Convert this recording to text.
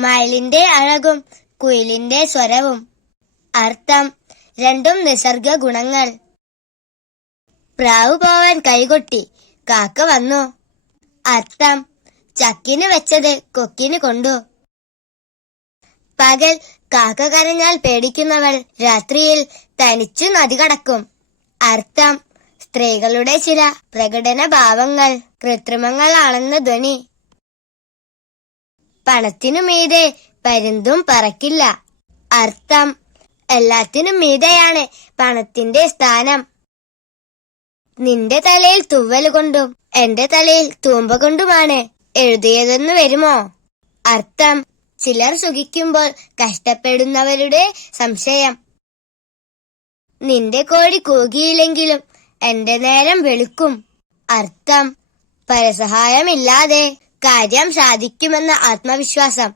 മയിലിന്റെ അഴകും കുയിലിന്റെ സ്വരവും. അർത്ഥം രണ്ടും നിസർഗ ഗുണങ്ങൾ. പ്രാവ് പോവാൻ കൈകൊട്ടി കാക്ക വന്നു. അർത്ഥം ചക്കിന് വെച്ചത് കൊക്കിന് കൊണ്ടു. പകൽ കാക്ക കരഞ്ഞാൽ പേടിക്കുന്നവൾ രാത്രിയിൽ തനിച്ചു നദി കടക്കും. അർത്ഥം സ്ത്രീകളുടെ ചില പ്രകടന ഭാവങ്ങൾ കൃത്രിമങ്ങളാണെന്ന ധ്വനി. പണത്തിനു മീതെ പരുന്തും പറക്കില്ല. അർത്ഥം എല്ലാത്തിനും മീതെയാണ് പണത്തിന്റെ സ്ഥാനം. നിന്റെ തലയിൽ തുവൽ കൊണ്ടും എന്റെ തലയിൽ തൂമ്പ കൊണ്ടുമാണ് എഴുതിയതെന്ന് വരുമോ? അർത്ഥം ചിലർ സുഖിക്കുമ്പോൾ കഷ്ടപ്പെടുന്നവരുടെ സംശയം. നിന്റെ കോഴി കൂകിയില്ലെങ്കിലും എന്റെ നേരം വെളുക്കും. അർത്ഥം പരസഹായമില്ലാതെ കാര്യം സാധിക്കുമെന്ന ആത്മവിശ്വാസം.